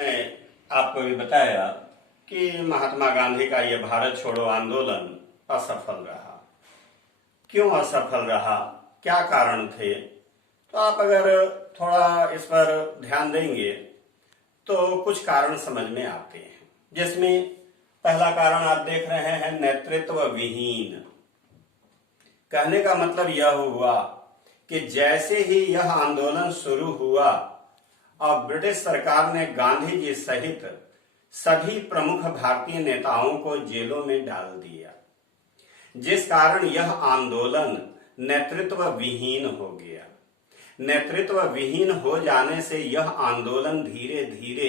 मैंने आपको भी बताया कि महात्मा गांधी का ये भारत छोड़ो आंदोलन असफल रहा। क्यों असफल रहा, क्या कारण थे, तो आप अगर थोड़ा इस पर ध्यान देंगे तो कुछ कारण समझ में आते हैं। जिसमें पहला कारण आप देख रहे हैं, नेतृत्व विहीन। कहने का मतलब यह हुआ कि जैसे ही यह आंदोलन शुरू हुआ और ब्रिटिश सरकार ने गांधी जी सहित सभी प्रमुख भारतीय नेताओं को जेलों में डाल दिया, जिस कारण यह आंदोलन नेतृत्व विहीन हो गया। नेतृत्व विहीन हो जाने से यह आंदोलन धीरे धीरे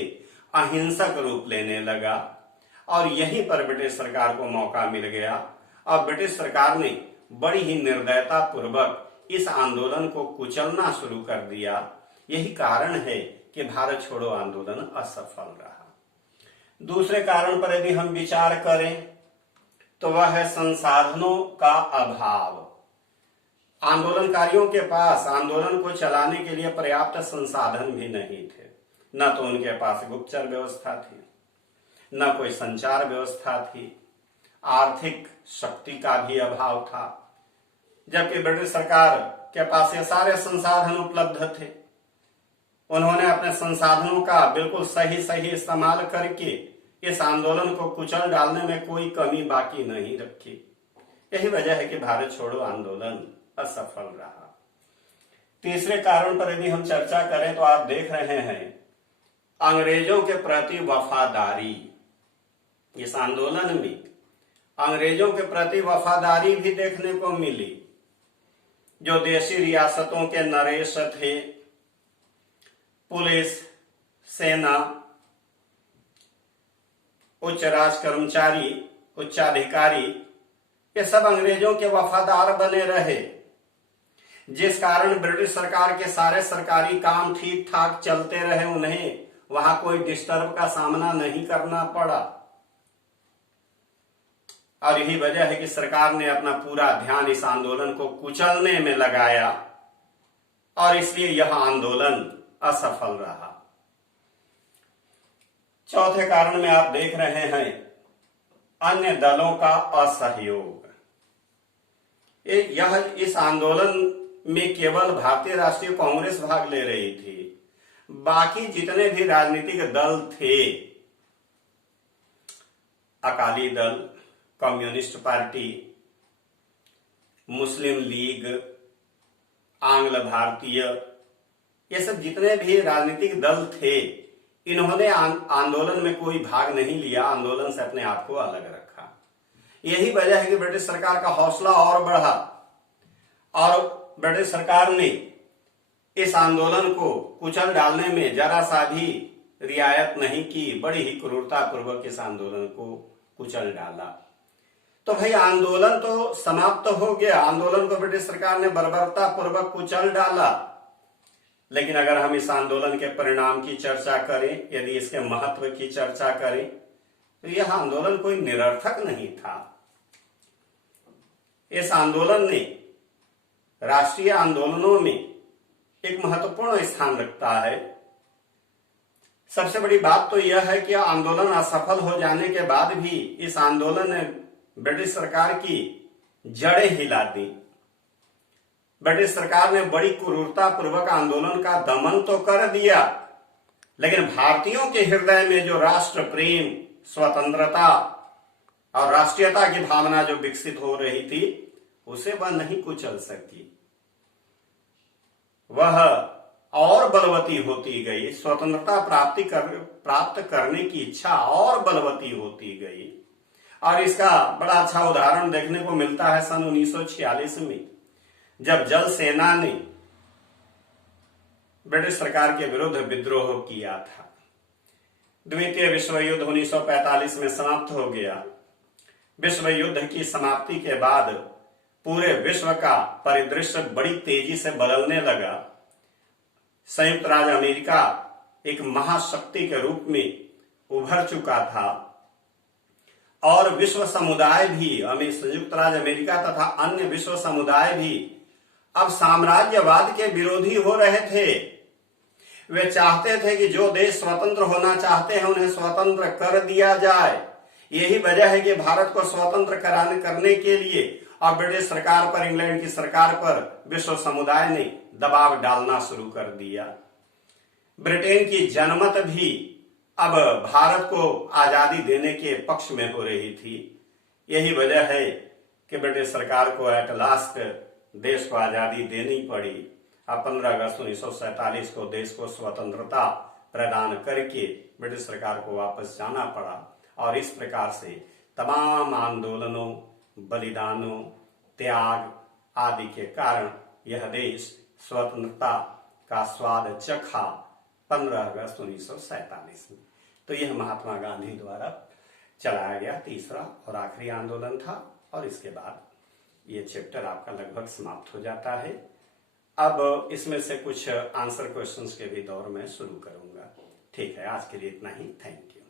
अहिंसक रूप लेने लगा और यहीं पर ब्रिटिश सरकार को मौका मिल गया और ब्रिटिश सरकार ने बड़ी ही निर्दयता पूर्वक इस आंदोलन को कुचलना शुरू कर दिया। यही कारण है कि भारत छोड़ो आंदोलन असफल रहा। दूसरे कारण पर यदि हम विचार करें तो वह है संसाधनों का अभाव। आंदोलनकारियों के पास आंदोलन को चलाने के लिए पर्याप्त संसाधन भी नहीं थे। न तो उनके पास गुप्तचर व्यवस्था थी, न कोई संचार व्यवस्था थी, आर्थिक शक्ति का भी अभाव था। जबकि ब्रिटिश सरकार के पास ये सारे संसाधन उपलब्ध थे। उन्होंने अपने संसाधनों का बिल्कुल सही इस्तेमाल करके इस आंदोलन को कुचल डालने में कोई कमी बाकी नहीं रखी। यही वजह है कि भारत छोड़ो आंदोलन असफल रहा। तीसरे कारण पर यदि हम चर्चा करें तो आप देख रहे हैं अंग्रेजों के प्रति वफादारी। इस आंदोलन में अंग्रेजों के प्रति वफादारी भी देखने को मिली। जो देशी रियासतों के नरेश थे, पुलिस, सेना, उच्च राज कर्मचारी, उच्चाधिकारी, ये सब अंग्रेजों के वफादार बने रहे, जिस कारण ब्रिटिश सरकार के सारे सरकारी काम ठीक ठाक चलते रहे। उन्हें वहां कोई डिस्टर्ब का सामना नहीं करना पड़ा। और यही वजह है कि सरकार ने अपना पूरा ध्यान इस आंदोलन को कुचलने में लगाया और इसलिए यह आंदोलन असफल रहा। चौथे कारण में आप देख रहे हैं अन्य दलों का असहयोग। यह इस आंदोलन में केवल भारतीय राष्ट्रीय कांग्रेस भाग ले रही थी। बाकी जितने भी राजनीतिक दल थे, अकाली दल, कम्युनिस्ट पार्टी, मुस्लिम लीग, आंग्ल भारतीय, ये सब जितने भी राजनीतिक दल थे, इन्होंने आंदोलन में कोई भाग नहीं लिया, आंदोलन से अपने आप को अलग रखा। यही वजह है कि ब्रिटिश सरकार का हौसला और बढ़ा और ब्रिटिश सरकार ने इस आंदोलन को कुचल डालने में जरा सा भी रियायत नहीं की। बड़ी ही क्रूरता पूर्वक इस आंदोलन को कुचल डाला। तो भाई आंदोलन तो समाप्त हो गया, आंदोलन को ब्रिटिश सरकार ने बर्बरता पूर्वक कुचल डाला। लेकिन अगर हम इस आंदोलन के परिणाम की चर्चा करें, यदि इसके महत्व की चर्चा करें, तो यह आंदोलन कोई निरर्थक नहीं था। इस आंदोलन ने राष्ट्रीय आंदोलनों में एक महत्वपूर्ण स्थान रखता है। सबसे बड़ी बात तो यह है कि आंदोलन असफल हो जाने के बाद भी इस आंदोलन ने ब्रिटिश सरकार की जड़ें हिला दी। ब्रिटिश सरकार ने बड़ी क्रूरता पूर्वक आंदोलन का दमन तो कर दिया, लेकिन भारतीयों के हृदय में जो राष्ट्र प्रेम, स्वतंत्रता और राष्ट्रीयता की भावना जो विकसित हो रही थी, उसे वह नहीं कुचल सकी। वह और बलवती होती गई। स्वतंत्रता प्राप्त करने की इच्छा और बलवती होती गई। और इसका बड़ा अच्छा उदाहरण देखने को मिलता है सन 1946 में, जब जल सेना ने ब्रिटिश सरकार के विरुद्ध विद्रोह किया था। द्वितीय विश्व युद्ध 1945 में समाप्त हो गया। विश्व युद्ध की समाप्ति के बाद पूरे विश्व का परिदृश्य बड़ी तेजी से बदलने लगा। संयुक्त राज्य अमेरिका एक महाशक्ति के रूप में उभर चुका था और विश्व समुदाय भी, संयुक्त राज्य अमेरिका तथा अन्य विश्व समुदाय भी अब साम्राज्यवाद के विरोधी हो रहे थे। वे चाहते थे कि जो देश स्वतंत्र होना चाहते हैं उन्हें स्वतंत्र कर दिया जाए। यही वजह है कि भारत को स्वतंत्र करने के लिए अब ब्रिटिश सरकार पर, इंग्लैंड की सरकार पर विश्व समुदाय ने दबाव डालना शुरू कर दिया। ब्रिटेन की जनमत भी अब भारत को आजादी देने के पक्ष में हो रही थी। यही वजह है कि ब्रिटिश सरकार को एट लास्ट देश को आजादी देनी पड़ी। अब 15 अगस्त 1947 को देश को स्वतंत्रता प्रदान करके ब्रिटिश सरकार को वापस जाना पड़ा और इस प्रकार से तमाम आंदोलनों, बलिदानों, त्याग आदि के कारण यह देश स्वतंत्रता का स्वाद चखा 15 अगस्त 1947 में। तो यह महात्मा गांधी द्वारा चलाया गया तीसरा और आखिरी आंदोलन था और इसके बाद ये चैप्टर आपका लगभग समाप्त हो जाता है। अब इसमें से कुछ आंसर क्वेश्चंस के भी दौर में शुरू करूंगा। ठीक है, आज के लिए इतना ही। Thank you.